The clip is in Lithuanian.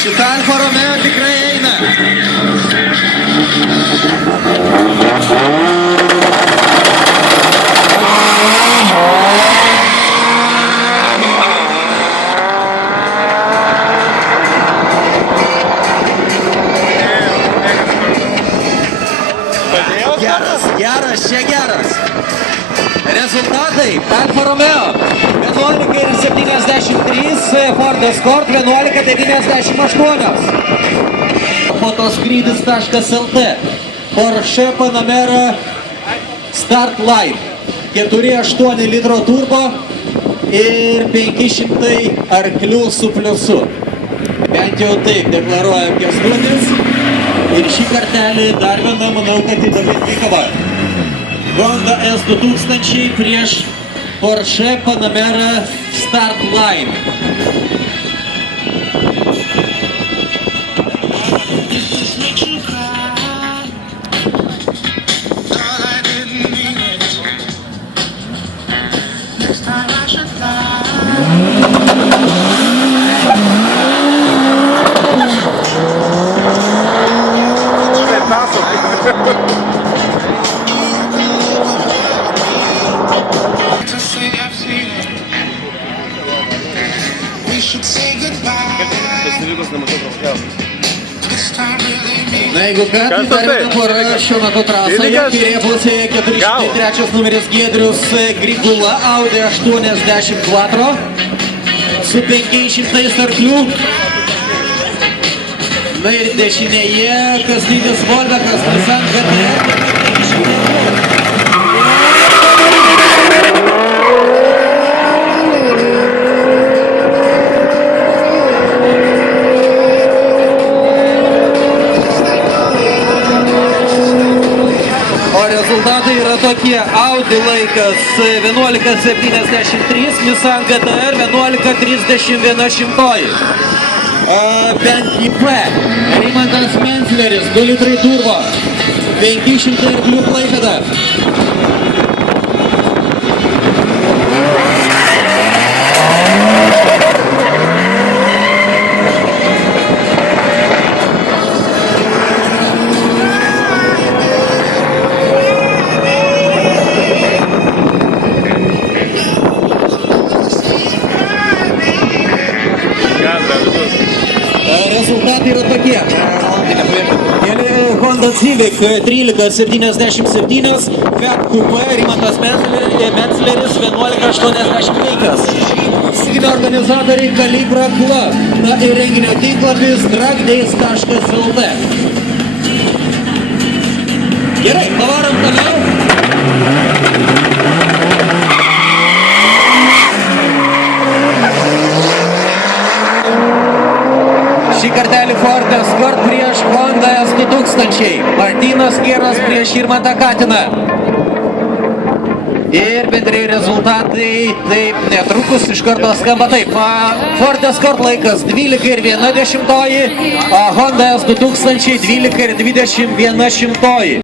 Šitą Alfa Romeo tikrai eina. Geras, čia geras. Rezultatai Alfa Romeo 11,73, Ford Escort 11,98. Fotoskrydis.lt Porsche Panamera Start Line 4,8 litro turbo ir 500 arklių su pliusu. Bent jau taip deklaruojam Kęstutis. Ir šį kartelį dar viena, manau, kad įdomi dvikova. Honda S2000 prieš Porsche Panamera Start Line. Na, jeigu ką, tai dar viena pora šiuo metu trasoje. Kairėje pusėje 403 numeris Giedrius Grigula, Audi 84 su 500 arklių. Na ir dešinėje Kastytis Volbekas, Nissan GT-R. Rezultatai yra tokie: Audi laikas 11,73, Nissan GT-R 11,31. Bentley P. Rimantas Mencleris 2 litrai turbo, 500 arklių Klaipėda. Rezultatai yra tokie. Honda Civic 13,77, Fiat Coupe Rimantas Mencleris 11,85. Renginio organizatoriai Kalibra Club. Na ir renginio tinklapis dragdays.lt. Gerai, pavarom toliau. Šį kartelį Ford Escort prieš Honda S2000. Martynas Kieras prieš Irmantą Katiną. Ir bendrai rezultatai taip netrukus iš karto skamba taip. Ford Escort laikas 12,1, Honda S2000 12,21.